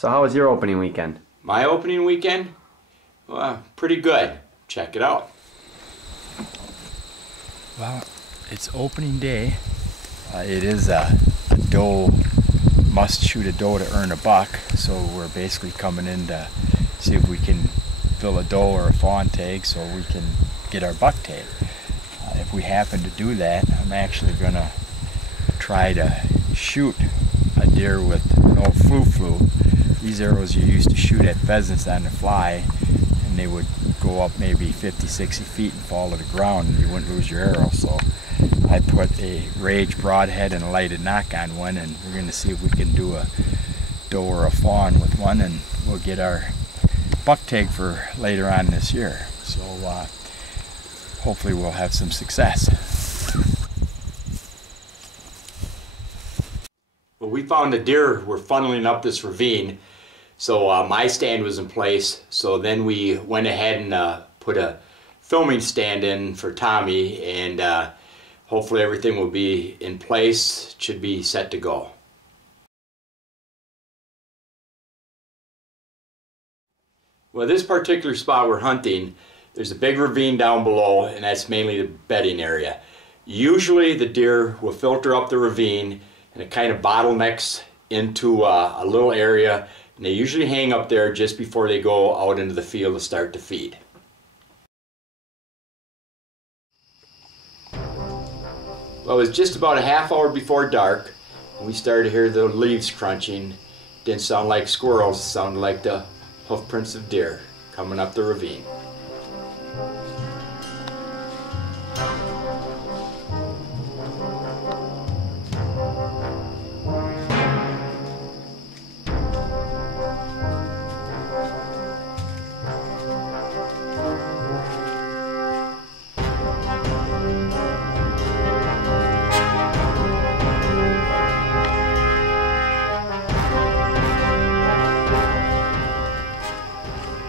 So how was your opening weekend? My opening weekend? Well, pretty good. Check it out. Well, it's opening day. It is a doe, must shoot a doe to earn a buck, so we're basically coming in to see if we can fill a doe or a fawn tag so we can get our buck tag. If we happen to do that, I'm actually going to try to shoot a deer with no flu-flu. These arrows you used to shoot at pheasants on the fly, and they would go up maybe 50, 60 feet and fall to the ground and you wouldn't lose your arrow. So I put a Rage broadhead and a lighted knock on one, and we're going to see if we can do a doe or a fawn with one, and we'll get our buck tag for later on this year. So hopefully we'll have some success. Well, we found the deer were funneling up this ravine, so my stand was in place. So then we went ahead and put a filming stand in for Tommy, and hopefully everything will be in place. Should be set to go. Well, this particular spot we're hunting, there's a big ravine down below, and that's mainly the bedding area. Usually the deer will filter up the ravine, and it kind of bottlenecks into a little area, and they usually hang up there just before they go out into the field to start to feed. Well, it was just about a half hour before dark, and we started to hear the leaves crunching. Didn't sound like squirrels, it sounded like the hoof prints of deer coming up the ravine.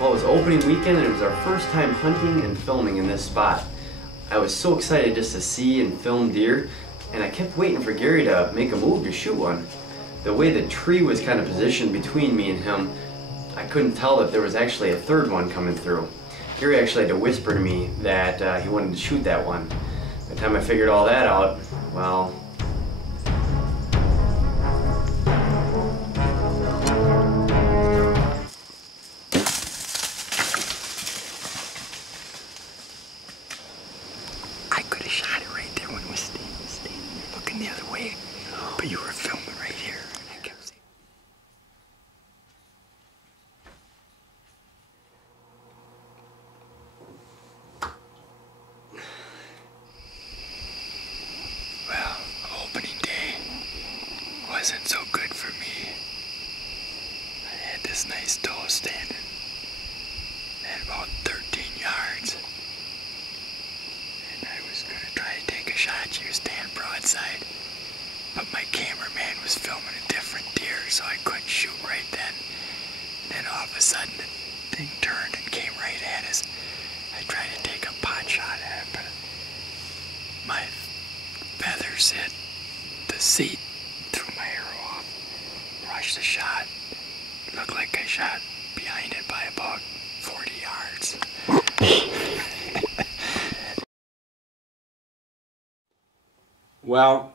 Well, it was opening weekend and it was our first time hunting and filming in this spot. I was so excited just to see and film deer, and I kept waiting for Gary to make a move to shoot one. The way the tree was kind of positioned between me and him, I couldn't tell that there was actually a third one coming through. Gary actually had to whisper to me that he wanted to shoot that one. By the time I figured all that out, well, the other way, but you were filming right here, and I kept saying, well, opening day wasn't so good for me. I had this nice doe standing at about 13 yards, and I was going to try to take a shot. She was standing broadside, but my cameraman was filming a different deer, so I couldn't shoot right then. Then all of a sudden the thing turned and came right at us. I tried to take a pot shot at it, but my feathers hit the seat, threw my arrow off, rushed the shot. Looked like I shot behind it by about 40 yards. Well,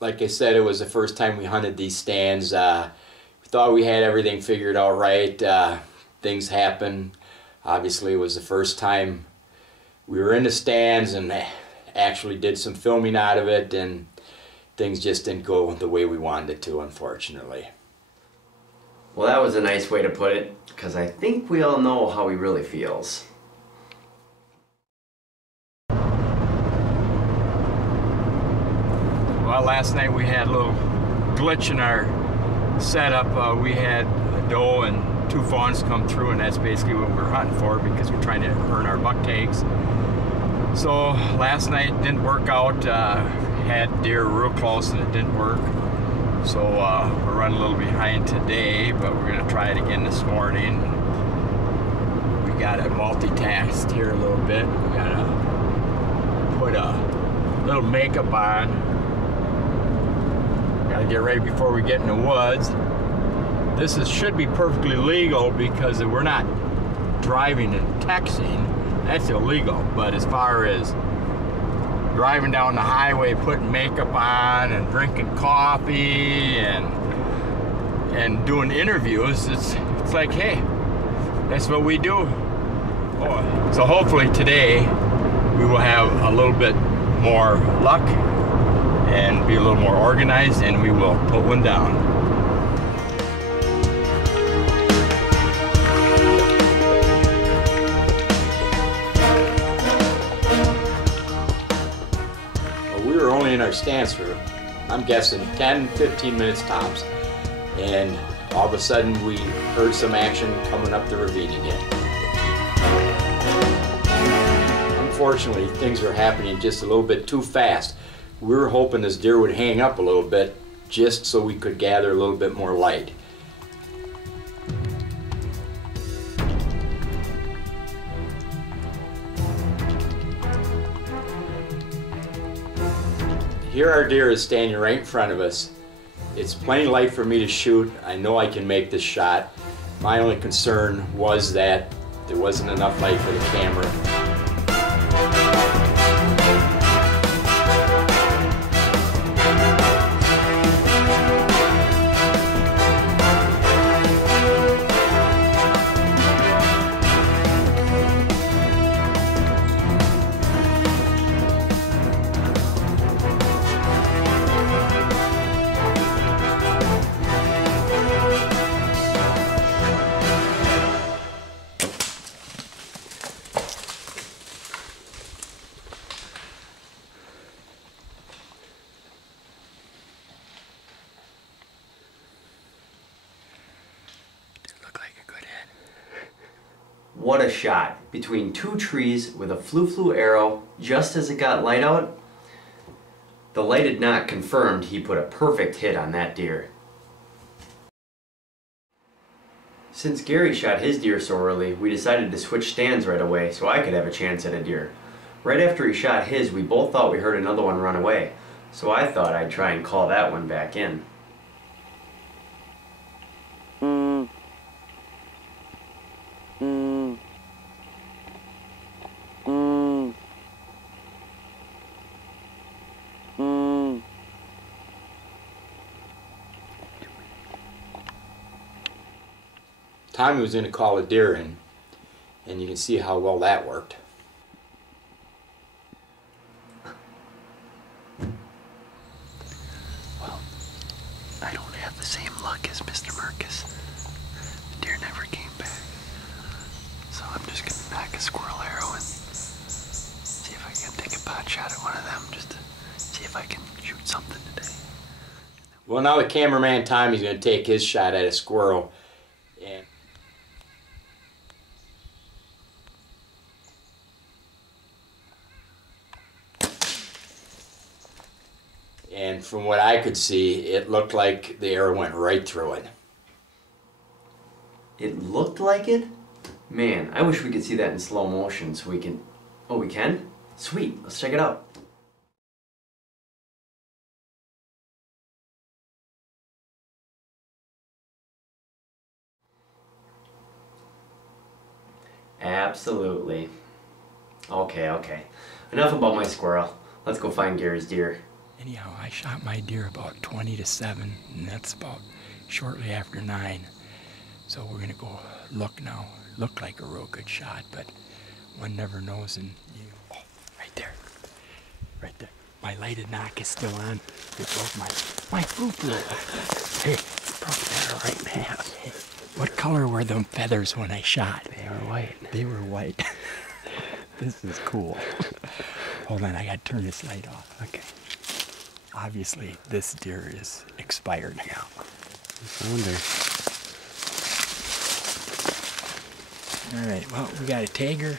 like I said, it was the first time we hunted these stands. We thought we had everything figured out right. Things happened. Obviously, it was the first time we were in the stands and actually did some filming out of it, and things just didn't go the way we wanted it to, unfortunately. well, that was a nice way to put it, because I think we all know how he really feels. Well, last night we had a little glitch in our setup. We had a doe and 2 fawns come through, and that's basically what we're hunting for because we're trying to earn our buck tags. So last night didn't work out. Had deer real close and it didn't work. So we're running a little behind today, but we're going to try it again this morning. We got to multitask here a little bit. We got to put a little makeup on. Got to get ready before we get in the woods. should be perfectly legal because we're not driving and texting. That's illegal. But as far as driving down the highway, putting makeup on and drinking coffee and doing interviews, it's like, hey, that's what we do. Oh, so hopefully today we will have a little bit more luck and be a little more organized, and we will put one down. Well, we were only in our stance for, I'm guessing, 10-15 minutes tops, and all of a sudden we heard some action coming up the ravine again. Unfortunately, things were happening just a little bit too fast. We were hoping this deer would hang up a little bit just so we could gather a little bit more light. Here our deer is standing right in front of us. It's plenty light for me to shoot. I know I can make this shot. My only concern was that there wasn't enough light for the camera. What a shot! Between two trees with a flu arrow just as it got light out. The light had not confirmed he put a perfect hit on that deer. Since Gary shot his deer so early, we decided to switch stands right away so I could have a chance at a deer. Right after he shot his, we both thought we heard another one run away, so I thought I'd try and call that one back in. Tommy was going to call a deer in, and you can see how well that worked. Well, I don't have the same luck as Mr. Merkes. The deer never came back. So I'm just going to pack a squirrel arrow and see if I can take a pot shot at one of them, just to see if I can shoot something today. Well, now the cameraman Tommy's going to take his shot at a squirrel. And from what I could see, it looked like the arrow went right through it. It looked like it? Man, I wish we could see that in slow motion so we can... Oh, we can? Sweet, let's check it out. Absolutely. Okay. Enough about my squirrel. Let's go find Gary's deer. Anyhow, I shot my deer about 20 to 7, and that's about shortly after 9. So we're gonna go look now. Looked like a real good shot, but one never knows. And oh, right there. My lighted knock is still on. It broke my foo-foo. Hey, it broke that right in half. Hey, what color were them feathers when I shot? They were white. They were white. This is cool. Hold on, I gotta turn this light off. Okay. Obviously, this deer is expired now. I wonder. All right, well, we gotta tag her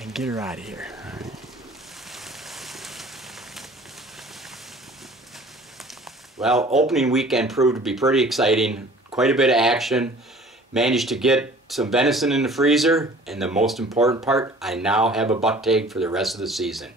and get her out of here. All right. Well, opening weekend proved to be pretty exciting. Quite a bit of action. Managed to get some venison in the freezer, and the most important part, I now have a buck tag for the rest of the season.